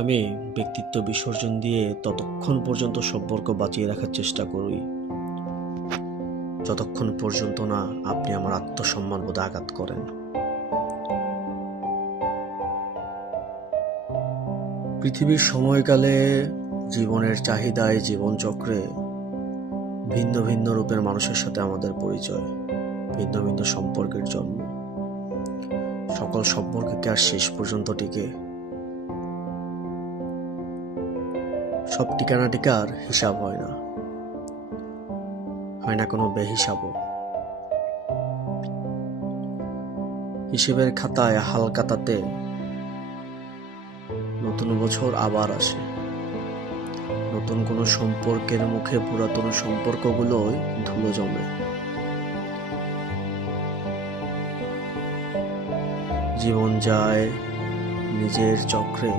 আমি ব্যক্তিত্ব বিসর্জন দিয়ে ততক্ষণ পর্যন্ত সম্পর্ক বাঁচিয়ে রাখার চেষ্টা করি যতক্ষণ পর্যন্ত না আপনি আমার আত্মসম্মান বোধে আঘাত করেন। পৃথিবীর সময়কালে, জীবনের চাহিদায়, জীবনচক্রে ভিন্ন ভিন্ন রূপের মানুষের সাথে আমাদের পরিচয়, ভিন্ন ভিন্ন সম্পর্কের জন্ম। সকল সম্পর্কে কি আর শেষ পর্যন্ত টিকে? সব ঠিকানা টিকার হিসাব হয় না, হয় না কোনো বেহিসাবও। হিসেবের খাতায় হালকাতাতে নতুন বছর আবার আসে। নতুন কোনো সম্পর্কের মুখে পুরাতন সম্পর্কগুলোই ধুলো জমে। জীবন যায় নিজের চক্রে,